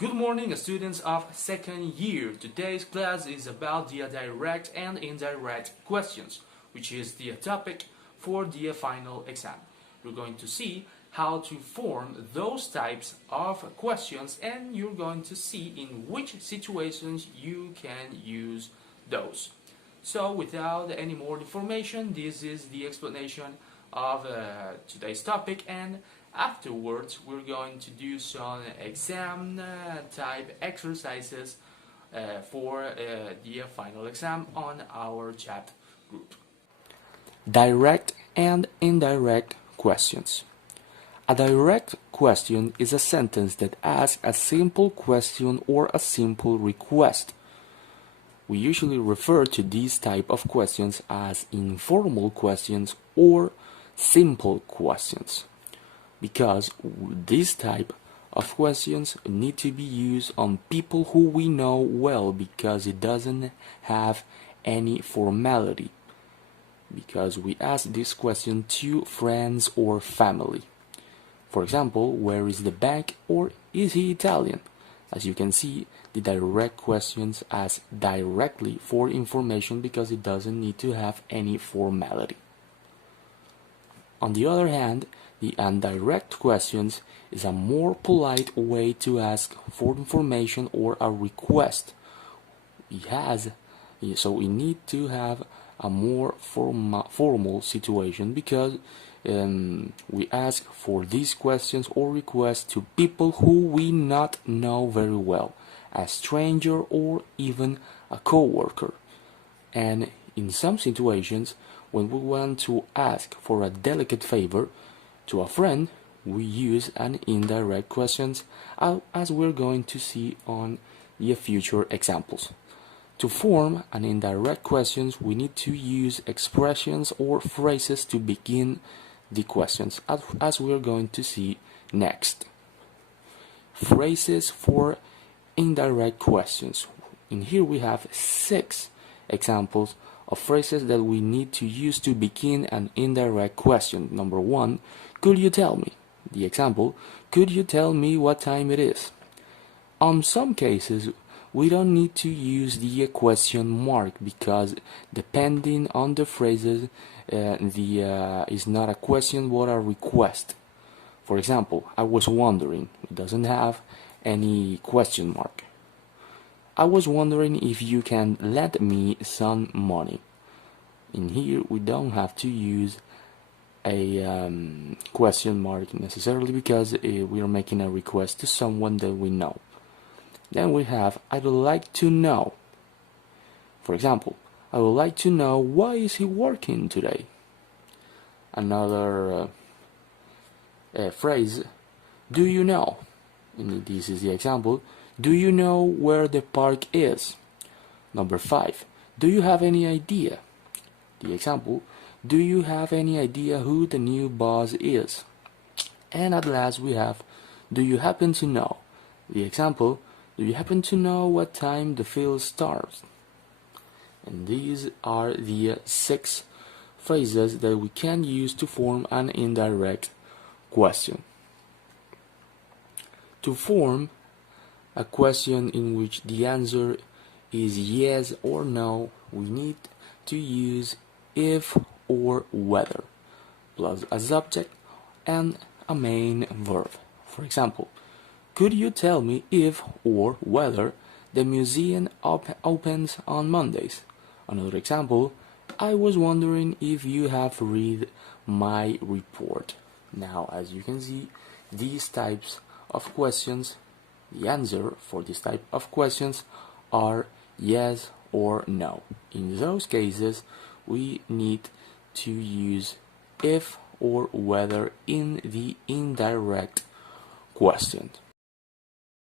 Good morning, students of second year. Today's class is about the direct and indirect questions, which is the topic for the final exam. You're going to see how to form those types of questions, and you're going to see in which situations you can use those. So without any more information, this is the explanation of today's topic, and afterwards we're going to do some exam type exercises for the final exam on our chat group. Direct and indirect questions. A direct question is a sentence that asks a simple question or a simple request. We usually refer to these type of questions as informal questions or simple questions, because this type of questions need to be used on people who we know well, because it doesn't have any formality, because we ask this question to friends or family. For example, where is the bank, or is he Italian? As you can see, the direct questions ask directly for information because it doesn't need to have any formality. On the other hand, the indirect questions is a more polite way to ask for information or a request. So we need to have a more formal situation, because we ask for these questions or requests to people who we not know very well, a stranger or even a co-worker. And in some situations, when we want to ask for a delicate favor to a friend, we use an indirect questions, as we're going to see on the future examples. To form an indirect questions, we need to use expressions or phrases to begin the questions, as we're going to see next. Phrases for indirect questions. In here we have 6 examples of phrases that we need to use to begin an indirect question. Number 1, could you tell me? The example, could you tell me what time it is? On some cases, we don't need to use the question mark, because depending on the phrases, is not a question but a request. For example, I was wondering, it doesn't have any question mark. I was wondering if you can lend me some money. In here we don't have to use a question mark necessarily, because we are making a request to someone that we know. Then we have, I would like to know. For example, I would like to know, why is he working today? Another phrase, do you know? And this is the example, do you know where the park is? Number 5, do you have any idea? The example, do you have any idea who the new boss is? And at last we have, do you happen to know? The example, do you happen to know what time the field starts? And these are the 6 phrases that we can use to form an indirect question. To form a question in which the answer is yes or no, we need to use if or whether, plus a subject and a main verb. For example, could you tell me if or whether the museum opens on Mondays? Another example, I was wondering if you have read my report. Now, as you can see, these types of questions, the answer for this type of questions are yes or no. In those cases, we need to use if or whether in the indirect question.